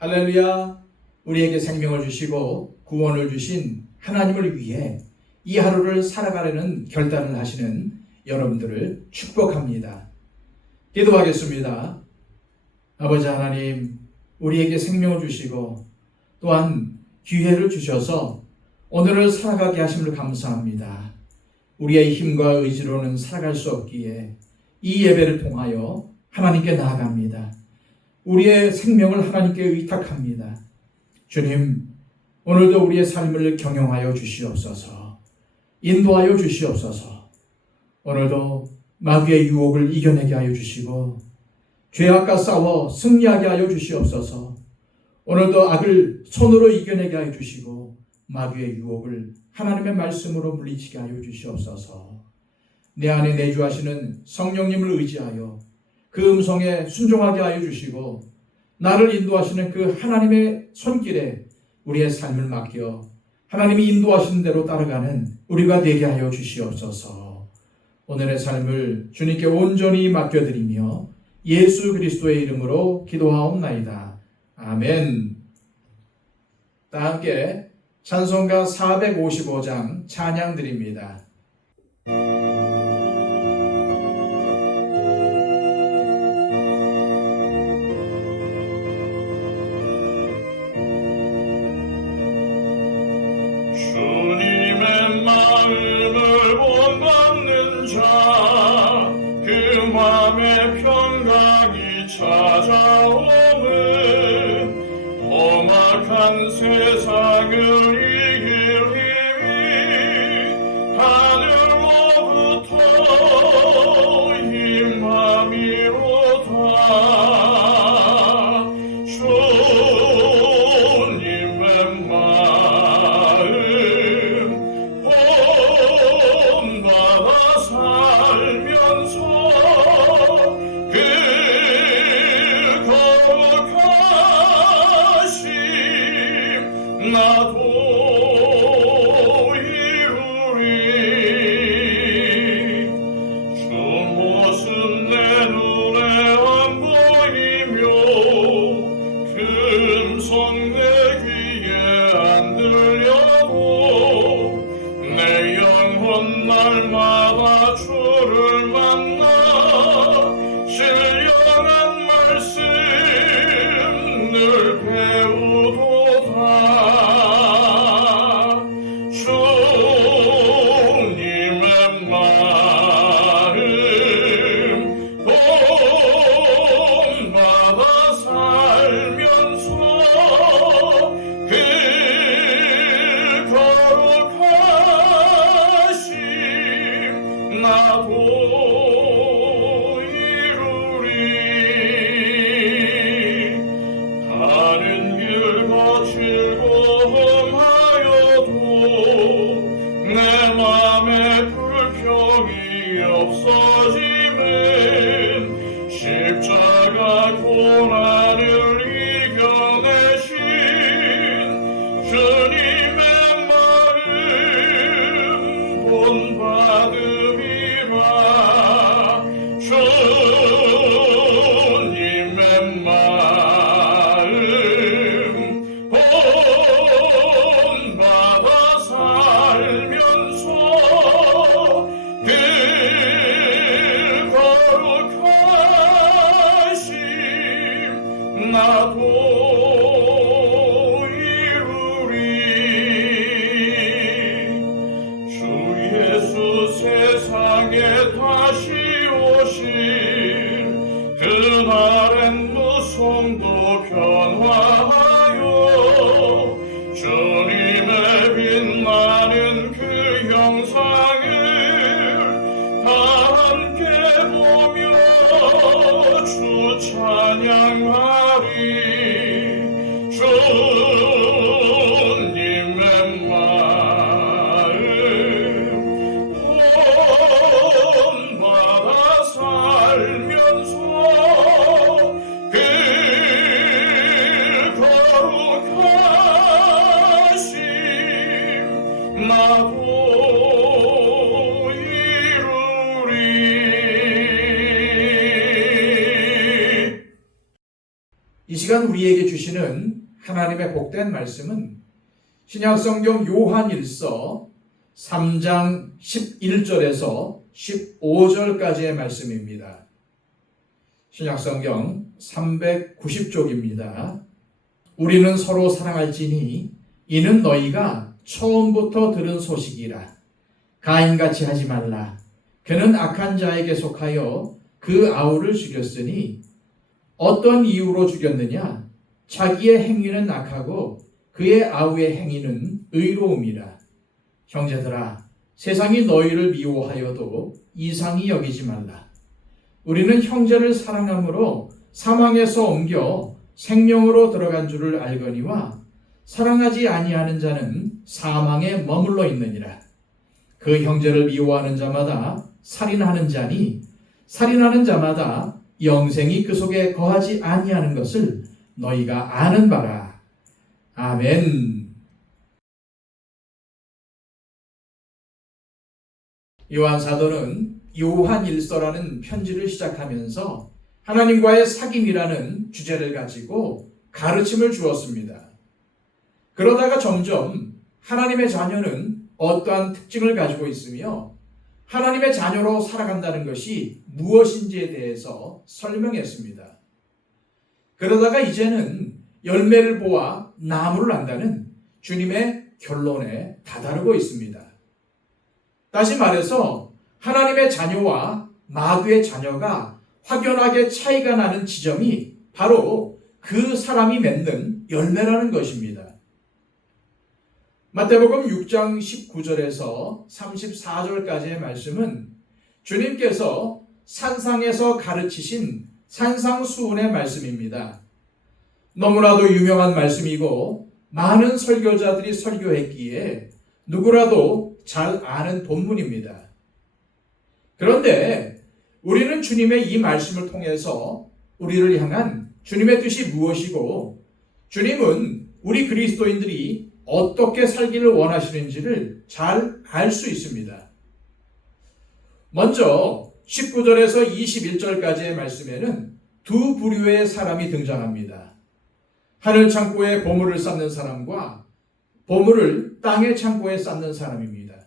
할렐루야. 우리에게 생명을 주시고 구원을 주신 하나님을 위해 이 하루를 살아가려는 결단을 하시는 여러분들을 축복합니다. 기도하겠습니다. 아버지 하나님, 우리에게 생명을 주시고 또한 기회를 주셔서 오늘을 살아가게 하심을 감사합니다. 우리의 힘과 의지로는 살아갈 수 없기에 이 예배를 통하여 하나님께 나아갑니다. 우리의 생명을 하나님께 의탁합니다. 주님, 오늘도 우리의 삶을 경영하여 주시옵소서. 인도하여 주시옵소서. 오늘도 마귀의 유혹을 이겨내게 하여 주시고 죄악과 싸워 승리하게 하여 주시옵소서. 오늘도 악을 손으로 이겨내게 하여 주시고 마귀의 유혹을 하나님의 말씀으로 물리치게 하여 주시옵소서. 내 안에 내주하시는 성령님을 의지하여 그 음성에 순종하게 하여 주시고 나를 인도하시는 그 하나님의 손길에 우리의 삶을 맡겨 하나님이 인도하시는 대로 따라가는 우리가 되게 하여 주시옵소서. 오늘의 삶을 주님께 온전히 맡겨드리며 예수 그리스도의 이름으로 기도하옵나이다. 아멘. 다 함께 찬송가 455장 찬양 드립니다. 주님의 마음을 본받는 자, 그 맘에 평강이 찾아오는 험악한 세상을 이길 힘이 하늘로부터 임함이로다. 주님의 마음 본받아 살면서 그 거룩하심 나도 이루리. 주 모습 내 눈에 안 보이며 금성 내 귀에 안 들려도 내 영혼 날마다 주를 만나 신령한 말씀 늘 배우도다. 주님의 마음 본받아 살면서 그 거룩하심 나도 이루리. 다른 길 거칠고 험하여도 내 맘에 불평이 없어짐은 십자가 고난을 이겨내신 주님의 마음 본받음이라. 주님의 마음 본받아 살면서 그 거룩하심 나도 이루리. 주 예수 세상에 다시 오실 그날엔 무성도 변화하여 주님의 빛나는 그 형상을 다 함께 보며 주 찬양하리. 주님의 마음 본받아 살면서 그 거룩하심 나도 이 시간 우리에게 주시는 하나님의 복된 말씀은 신약성경 요한일서 3장 11절에서 15절까지의 말씀입니다. 신약성경 390쪽입니다. 우리는 서로 사랑할지니 이는 너희가 처음부터 들은 소식이라. 가인같이 하지 말라. 그는 악한 자에게 속하여 그 아우를 죽였으니 어떤 이유로 죽였느냐? 자기의 행위는 악하고 그의 아우의 행위는 의로움이라. 형제들아, 세상이 너희를 미워하여도 이상히 여기지 말라. 우리는 형제를 사랑함으로 사망에서 옮겨 생명으로 들어간 줄을 알거니와 사랑하지 아니하는 자는 사망에 머물러 있느니라. 그 형제를 미워하는 자마다 살인하는 자니 살인하는 자마다 영생이 그 속에 거하지 아니하는 것을 너희가 아는 바라. 아멘. 요한 사도는 요한일서라는 편지를 시작하면서 하나님과의 사귐이라는 주제를 가지고 가르침을 주었습니다. 그러다가 점점 하나님의 자녀는 어떠한 특징을 가지고 있으며 하나님의 자녀로 살아간다는 것이 무엇인지에 대해서 설명했습니다. 그러다가 이제는 열매를 보아 나무를 안다는 주님의 결론에 다다르고 있습니다. 다시 말해서 하나님의 자녀와 마귀의 자녀가 확연하게 차이가 나는 지점이 바로 그 사람이 맺는 열매라는 것입니다. 마태복음 6장 19절에서 34절까지의 말씀은 주님께서 산상에서 가르치신 산상수훈의 말씀입니다. 너무나도 유명한 말씀이고 많은 설교자들이 설교했기에 누구라도 잘 아는 본문입니다. 그런데 우리는 주님의 이 말씀을 통해서 우리를 향한 주님의 뜻이 무엇이고 주님은 우리 그리스도인들이 어떻게 살기를 원하시는지를 잘 알 수 있습니다. 먼저 19절에서 21절까지의 말씀에는 두 부류의 사람이 등장합니다. 하늘 창고에 보물을 쌓는 사람과 보물을 땅의 창고에 쌓는 사람입니다.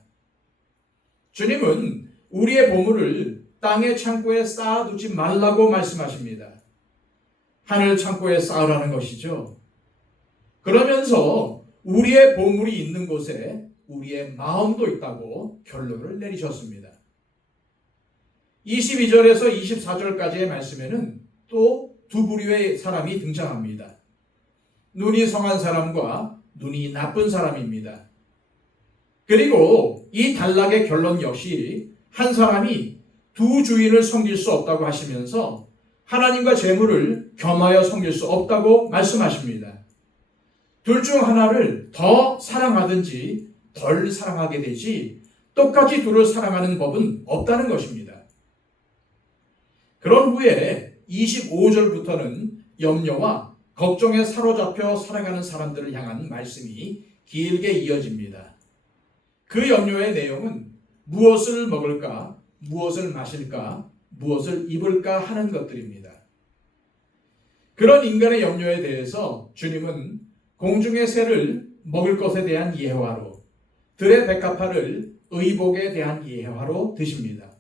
주님은 우리의 보물을 땅의 창고에 쌓아두지 말라고 말씀하십니다. 하늘 창고에 쌓으라는 것이죠. 그러면서 우리의 보물이 있는 곳에 우리의 마음도 있다고 결론을 내리셨습니다. 22절에서 24절까지의 말씀에는 또 두 부류의 사람이 등장합니다. 눈이 성한 사람과 눈이 나쁜 사람입니다. 그리고 이 단락의 결론 역시 한 사람이 두 주인을 섬길 수 없다고 하시면서 하나님과 재물을 겸하여 섬길 수 없다고 말씀하십니다. 둘 중 하나를 더 사랑하든지 덜 사랑하게 되지 똑같이 둘을 사랑하는 법은 없다는 것입니다. 그런 후에 25절부터는 염려와 걱정에 사로잡혀 살아가는 사람들을 향한 말씀이 길게 이어집니다. 그 염려의 내용은 무엇을 먹을까, 무엇을 마실까, 무엇을 입을까 하는 것들입니다. 그런 인간의 염려에 대해서 주님은 공중의 새를 먹을 것에 대한 예화로, 들의 백합화를 의복에 대한 예화로 드십니다.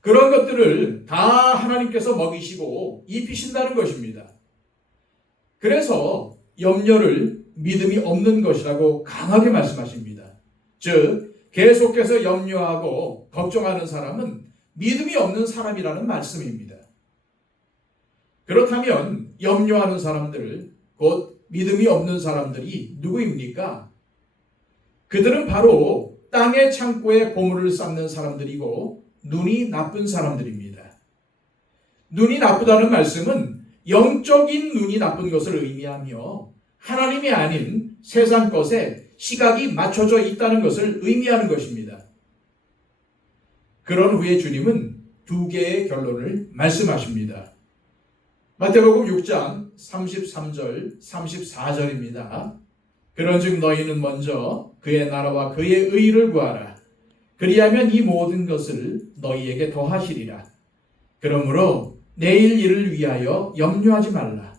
그런 것들을 다 하나님께서 먹이시고 입히신다는 것입니다. 그래서 염려를 믿음이 없는 것이라고 강하게 말씀하십니다. 즉, 계속해서 염려하고 걱정하는 사람은 믿음이 없는 사람이라는 말씀입니다. 그렇다면 염려하는 사람들, 곧 믿음이 없는 사람들이 누구입니까? 그들은 바로 땅의 창고에 보물을 쌓는 사람들이고 눈이 나쁜 사람들입니다. 눈이 나쁘다는 말씀은 영적인 눈이 나쁜 것을 의미하며 하나님이 아닌 세상 것에 시각이 맞춰져 있다는 것을 의미하는 것입니다. 그런 후에 주님은 두 개의 결론을 말씀하십니다. 마태복음 6장 33절, 34절입니다. 그런즉 너희는 먼저 그의 나라와 그의 의를 구하라. 그리하면 이 모든 것을 너희에게 더하시리라. 그러므로 내일 일을 위하여 염려하지 말라.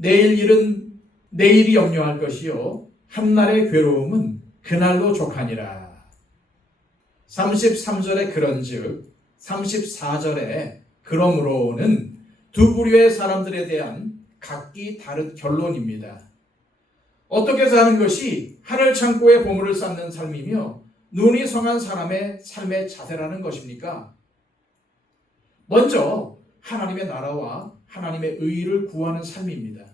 내일 일은 내일이 염려할 것이요 한날의 괴로움은 그날로 족하니라. 33절에 그런즉 34절에 그러므로는 두 부류의 사람들에 대한 각기 다른 결론입니다. 어떻게 사는 것이 하늘 창고에 보물을 쌓는 삶이며 눈이 성한 사람의 삶의 자세라는 것입니까? 먼저 하나님의 나라와 하나님의 의를 구하는 삶입니다.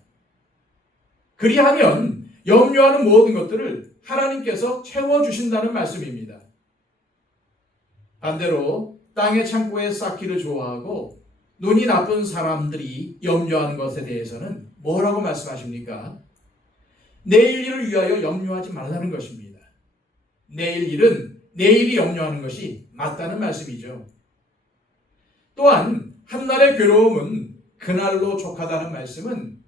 그리하면 염려하는 모든 것들을 하나님께서 채워주신다는 말씀입니다. 반대로 땅의 창고에 쌓기를 좋아하고 눈이 나쁜 사람들이 염려하는 것에 대해서는 뭐라고 말씀하십니까? 내일 일을 위하여 염려하지 말라는 것입니다. 내일 일은 내일이 염려하는 것이 맞다는 말씀이죠. 또한 한날의 괴로움은 그날로 족하다는 말씀은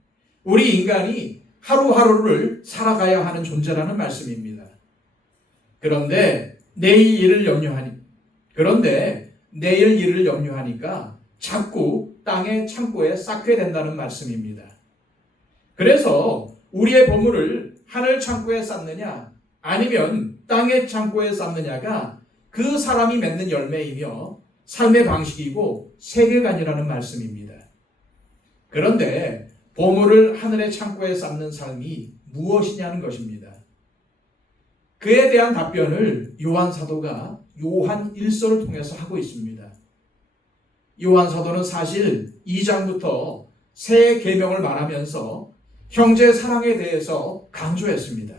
우리 인간이 하루하루를 살아가야 하는 존재라는 말씀입니다. 그런데 내일 일을 염려하니까 자꾸 땅의 창고에 쌓게 된다는 말씀입니다. 그래서 우리의 보물을 하늘 창고에 쌓느냐 아니면 땅의 창고에 쌓느냐가 그 사람이 맺는 열매이며 삶의 방식이고 세계관이라는 말씀입니다. 그런데 보물을 하늘의 창고에 쌓는 삶이 무엇이냐는 것입니다. 그에 대한 답변을 요한 사도가 요한 1서를 통해서 하고 있습니다. 요한 사도는 사실 2장부터 새 계명을 말하면서 형제 사랑에 대해서 강조했습니다.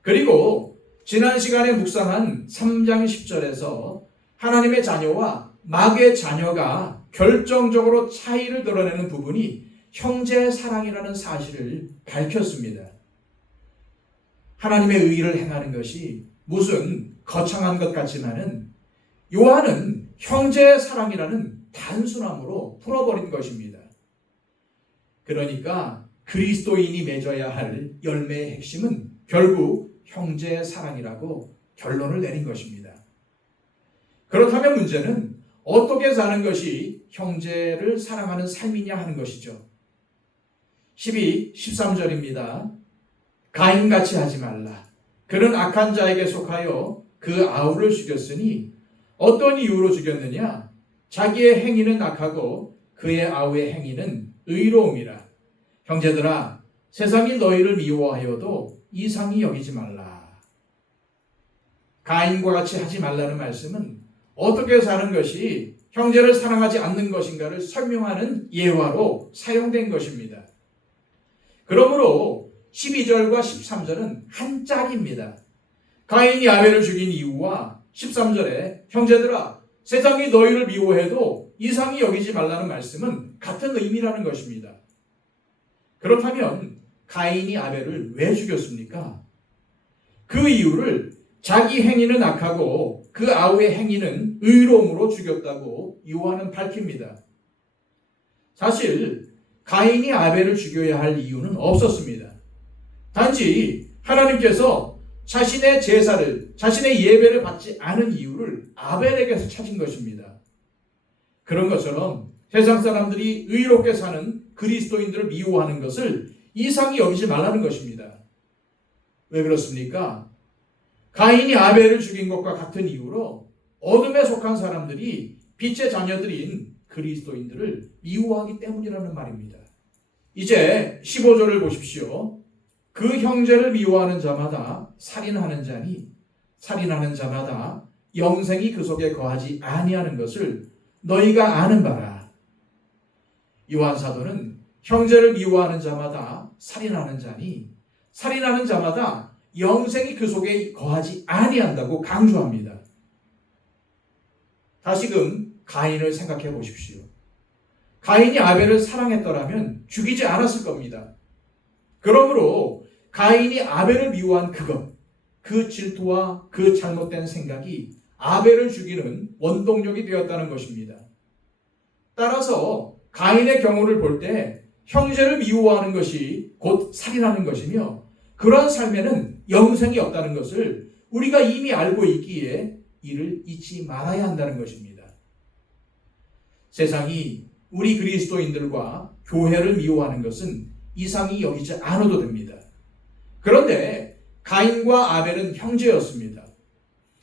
그리고 지난 시간에 묵상한 3장 10절에서 하나님의 자녀와 마귀의 자녀가 결정적으로 차이를 드러내는 부분이 형제 사랑이라는 사실을 밝혔습니다. 하나님의 의를 행하는 것이 무슨 거창한 것 같지만은 요한은 형제 사랑이라는 단순함으로 풀어버린 것입니다. 그러니까 그리스도인이 맺어야 할 열매의 핵심은 결국 형제 사랑이라고 결론을 내린 것입니다. 그렇다면 문제는 어떻게 사는 것이 형제를 사랑하는 삶이냐 하는 것이죠. 13절입니다. 가인같이 하지 말라. 그는 악한 자에게 속하여 그 아우를 죽였으니 어떤 이유로 죽였느냐? 자기의 행위는 악하고 그의 아우의 행위는 의로움이라. 형제들아, 세상이 너희를 미워하여도 이상히 여기지 말라. 가인과 같이 하지 말라는 말씀은 어떻게 사는 것이 형제를 사랑하지 않는 것인가를 설명하는 예화로 사용된 것입니다. 그러므로 12절과 13절은 한 짝입니다. 가인이 아벨을 죽인 이유와 13절에 형제들아 세상이 너희를 미워해도 이상히 여기지 말라는 말씀은 같은 의미라는 것입니다. 그렇다면 가인이 아벨을 왜 죽였습니까? 그 이유를 자기 행위는 악하고 그 아우의 행위는 의로움으로 죽였다고 요한은 밝힙니다. 사실 가인이 아벨을 죽여야 할 이유는 없었습니다. 단지 하나님께서 자신의 제사를, 자신의 예배를 받지 않은 이유를 아벨에게서 찾은 것입니다. 그런 것처럼 세상 사람들이 의롭게 사는 그리스도인들을 미워하는 것을 이상히 여기지 말라는 것입니다. 왜 그렇습니까? 가인이 아벨을 죽인 것과 같은 이유로 어둠에 속한 사람들이 빛의 자녀들인 그리스도인들을 미워하기 때문이라는 말입니다. 이제 15절을 보십시오. 그 형제를 미워하는 자마다 살인하는 자니 살인하는 자마다 영생이 그 속에 거하지 아니하는 것을 너희가 아는 바라. 요한 사도는 형제를 미워하는 자마다 살인하는 자니 살인하는 자마다 영생이 그 속에 거하지 아니한다고 강조합니다. 다시금 가인을 생각해 보십시오. 가인이 아벨을 사랑했더라면 죽이지 않았을 겁니다. 그러므로 가인이 아벨을 미워한 그 질투와 그 잘못된 생각이 아벨을 죽이는 원동력이 되었다는 것입니다. 따라서 가인의 경우를 볼 때 형제를 미워하는 것이 곧 살인하는 것이며 그러한 삶에는 영생이 없다는 것을 우리가 이미 알고 있기에 이를 잊지 말아야 한다는 것입니다. 세상이 우리 그리스도인들과 교회를 미워하는 것은 이상히 여기지 않아도 됩니다. 그런데 가인과 아벨은 형제였습니다.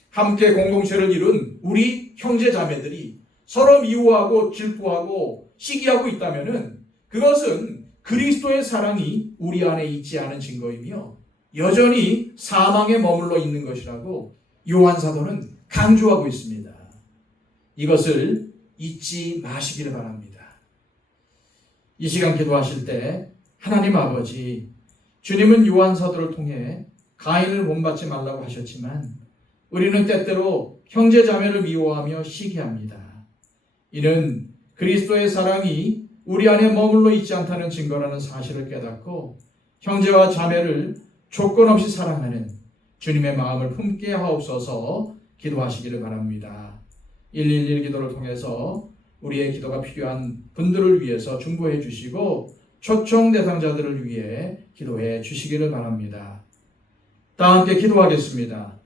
함께 공동체를 이룬 우리 형제 자매들이 서로 미워하고 질투하고 시기하고 있다면은 그것은 그리스도의 사랑이 우리 안에 있지 않은 증거이며 여전히 사망에 머물러 있는 것이라고 요한 사도는 강조하고 있습니다. 이것을 잊지 마시기를 바랍니다. 이 시간 기도하실 때 하나님 아버지, 주님은 요한 사도를 통해 가인을 본받지 말라고 하셨지만 우리는 때때로 형제 자매를 미워하며 시기합니다. 이는 그리스도의 사랑이 우리 안에 머물러 있지 않다는 증거라는 사실을 깨닫고 형제와 자매를 조건 없이 사랑하는 주님의 마음을 품게 하옵소서. 기도하시기를 바랍니다. 111 기도를 통해서 우리의 기도가 필요한 분들을 위해서 중보해 주시고 초청 대상자들을 위해 기도해 주시기를 바랍니다. 다 함께 기도하겠습니다.